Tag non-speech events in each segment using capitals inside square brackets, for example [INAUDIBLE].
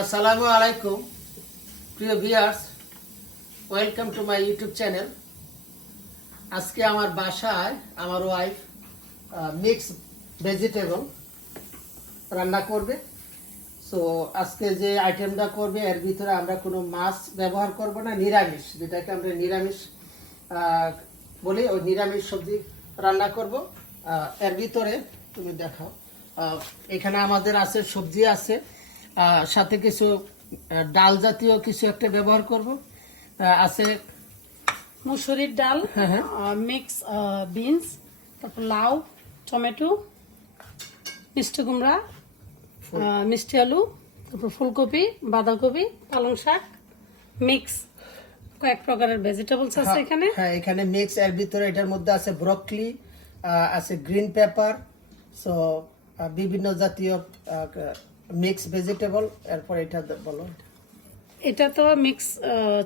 আসসালামু আলাইকুম, প্রিয় viewers welcome to my YouTube channel. আজকে আমার বাসায় আমার ওয়াইফ মিক্স ভেজিটেবল রান্না করবে। সো, আজকে যে আইটেমটা করবে, এর ভিতরে আমরা কোনো মাছ ব্যবহার করব না, নিরামিষ। যেটাকে আমরা নিরামিষ বলি, ওই নিরামিষ সবজি রান্না করব। এর ভিতরে, তুমি দেখাও এখানে আমাদের আছে সবজি আছে সাথে কিছু ডাল জাতীয় কিছু একটা ব্যবহার করব। আছে মুসুরির ডাল হ্যাঁ, হ্যাঁ। মিক্স বিনস তারপর লাউ টমেটো মিষ্টি কুমড়া মিষ্টি আলু তারপর ফুলকপি বাঁধাকপি পালং শাক মিক্স কয়েক প্রকারের ভেজিটেবলস আছে এখানে। হ্যাঁ এখানে মিক্স এর ভিতরে এটার মধ্যে আছে ব্রকলি আছে গ্রিন পেপার সো বিভিন্ন জাতীয় মিক্স ভেজিটেবল এরপর এটা বলো এটা। তো মিক্স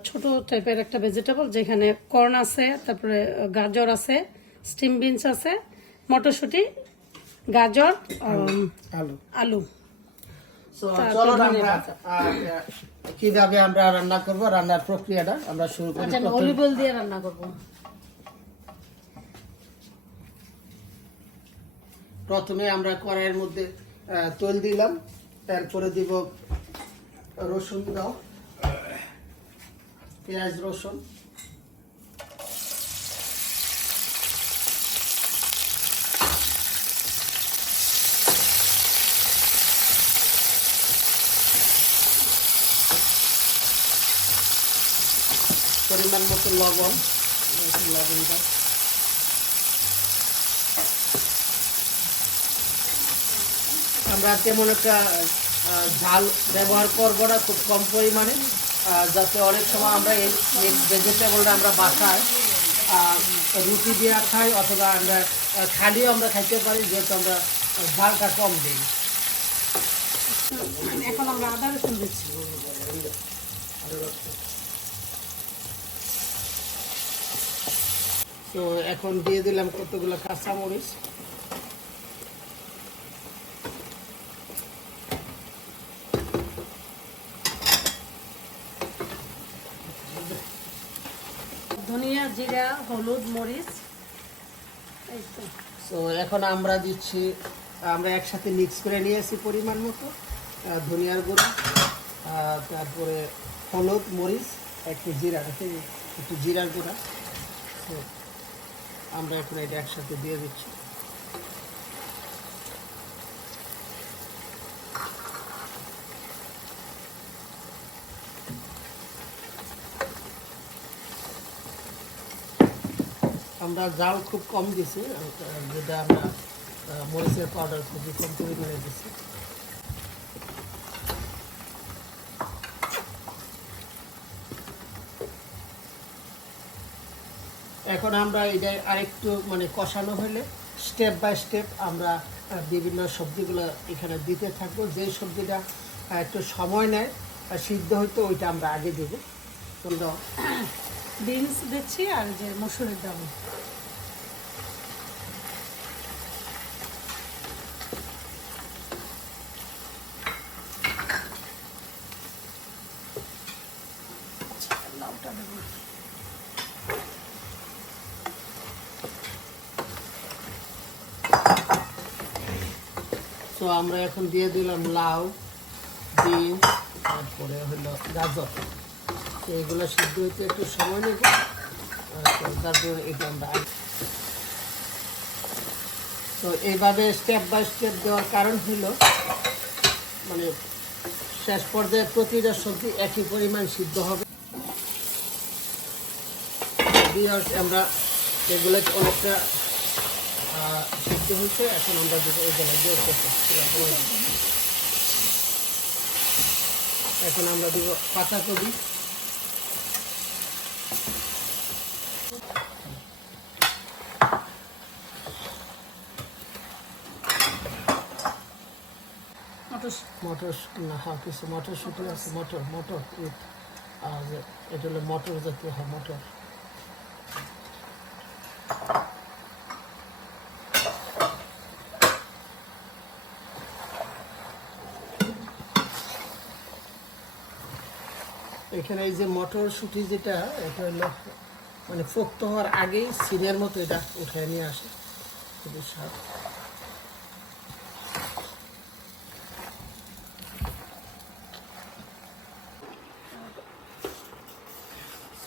ছোট টাইপের একটা ভেজিটেবল যেখানে কর্ন আছে তারপরে গাজর আছে স্টিম বিনস আছে মটরশুঁটি গাজর আলু। আলু। চলো আমরা কীভাবে আমরা রান্না করব রান্নার প্রক্রিয়াটা আমরা শুরু করি। আচ্ছা প্রথম- অলিভ অয়েল দিয়ে রান্না করব। প্রথমে আমরা কড়াইয়ের মধ্যে তেল দিলাম। তারপরে দিব রসুন দাও। পেঁয়াজ রসুন। পরিমাণ মতো লবণ। লবণ দাও। আমরা তেমন একটা ঝাল ব্যবহার করব না, খুব কম পরিমাণে যাতে অনেক সময় আমরা এই ভেজিটেবলটা আমরা বাসায় রুটি দিয়ে খাই অথবা আমরা খালিও আমরা খাইতে পারি, যেহেতু আমরা ঝালটা কম দিই। এখন আমরা আদা রসুন দিচ্ছি। তো এখন দিয়ে দিলাম কতগুলো কাঁচামরিচ। ধনিয়া, জিরা, হলুদ, মরিচ। তো। এখন আমরা দিচ্ছি, আমরা একসাথে মিক্স করে নিয়েছি পরিমাণ মতো ধনিয়ার গুঁড়ো তারপরে হলুদ, মরিচ, একটু জিরা একটু জিরার গুঁড়া। আমরা এখন এটা একসাথে দিয়ে দিচ্ছি। আমরা জাল খুব কম দিছি যেটা আমরা মরিচের পাউডার খুবই কম পরিমাণে দিছি। এখন আমরা এটা আরেকটু মানে কষানো হলে স্টেপ বাই স্টেপ আমরা বিভিন্ন সবজিগুলো এখানে দিতে থাকব। যে সবজিটা একটু সময় নেয় সিদ্ধ হইতো ওইটা আমরা আগে দেবো। তোমরা বিনস দিচ্ছি আর যে মসুরের দেবো তো আমরা এখন দিয়ে দিলাম লাউ, বিনস, তারপরে হলো গাজর। তো এগুলো সিদ্ধ হতে একটু সময় নেব। তো এইভাবে স্টেপ বাই স্টেপ দেওয়ার কারণ হলো মানে শেষ পর্যায়ে প্রতিটা সবজি একই পরিমাণ সিদ্ধ হবে। আমরা এগুলো অনেকটা সিদ্ধ হয়েছে। এখন আমরা এগুলো এখন আমরা দিব পাতাকপি। মটর মটর না হ্যাঁ কিছু মটরশুঁটি আছে মটর মটর উইথ আর এটা হলো মটর জাতীয় হ্যাঁ মটর এখানে এই যে মটরশুঁটি যেটা, এটা হলো মানে পোক্ত হওয়ার আগেই সিনের মতো এটা উঠে নিয়ে আসে। খুবই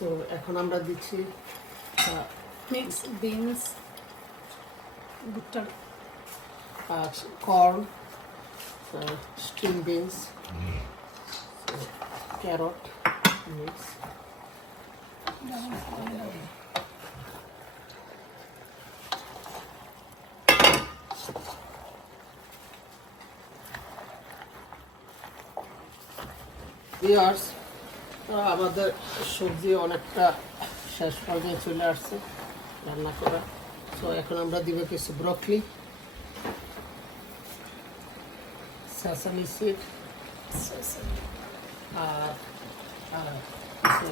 সো এখন আমরা দিচ্ছি মিক্স বিনস ভুট্টা corn string beans carrot mix years আমাদের সবজি অনেকটা শেষ পর্যায়ে চলে আসছে রান্না করা। তো এখন আমরা দিব কিছু ব্রকলি sesame seed আর আর কিছু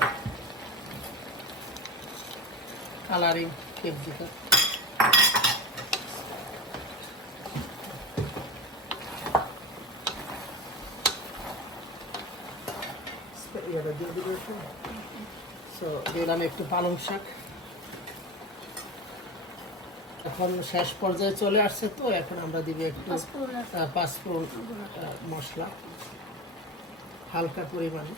কালারিং দিয়ে সো দিলাম একটু পালং শাক। এখন শেষ পর্যায়ে চলে আসছে তো এখন আমরা দিবে একটু পাঁচফোড়ন মশলা। হালকা পরিমাণে।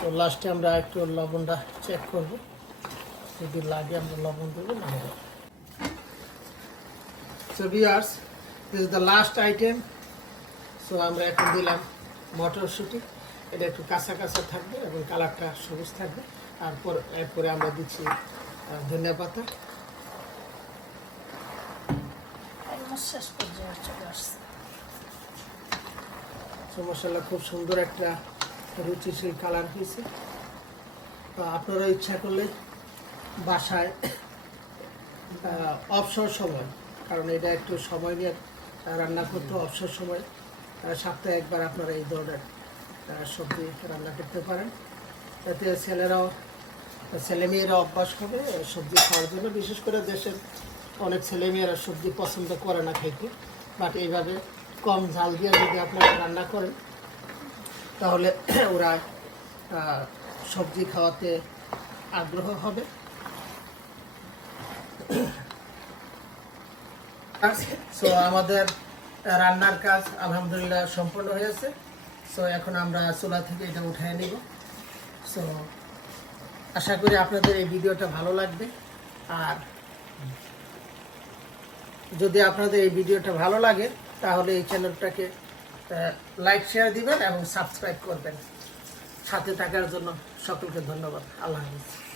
তো লাস্টে আমরা একটু লবণটা চেক করব। যদি লাগে আমরা লবণ দেবো না so viewers this is the last item so আমরা এখন দিলাম মটরশুঁটি। এটা একটু কাঁচা কাঁচা থাকবে এবং কালারটা সবুজ থাকবে। আর পর- এরপরে আমরা দিচ্ছি ধনিয়া পাতা। মশলা খুব সুন্দর একটা রুচিশীল কালার হয়েছে। তো আপনারা ইচ্ছা করলে বাসায় অবসর সময় কারণ এটা একটু সময় নিয়ে রান্না করতে অবসর সময়। সপ্তাহে একবার আপনারা এই ধরনের সবজি রান্না করতে পারেন। এতে ছেলেরাও ছেলেমেয়েরা অভ্যাস হবে সবজি খাওয়ার জন্য। বিশেষ করে দেশের অনেক ছেলেমেয়েরা সবজি পছন্দ করে না খেতে। বাট এইভাবে কম ঝাল দিয়ে যদি আপনারা রান্না করেন, তাহলে [CLEARS THROAT] ওরা সবজি খাওয়াতে আগ্রহ হবে। সো আমাদের রান্নার কাজ আলহামদুলিল্লাহ সম্পন্ন হয়েছে সো এখন আমরা চুলা থেকে এটা উঠিয়ে নিব। সো আশা করি আপনাদের এই ভিডিওটা ভালো লাগবে। আর যদি আপনাদের এই ভিডিওটা ভালো লাগে, তাহলে এই চ্যানেলটাকে লাইক শেয়ার দিবেন এবং সাবস্ক্রাইব করবেন। সাথে থাকার জন্য সকলকে ধন্যবাদ। আল্লাহ হাফিজ।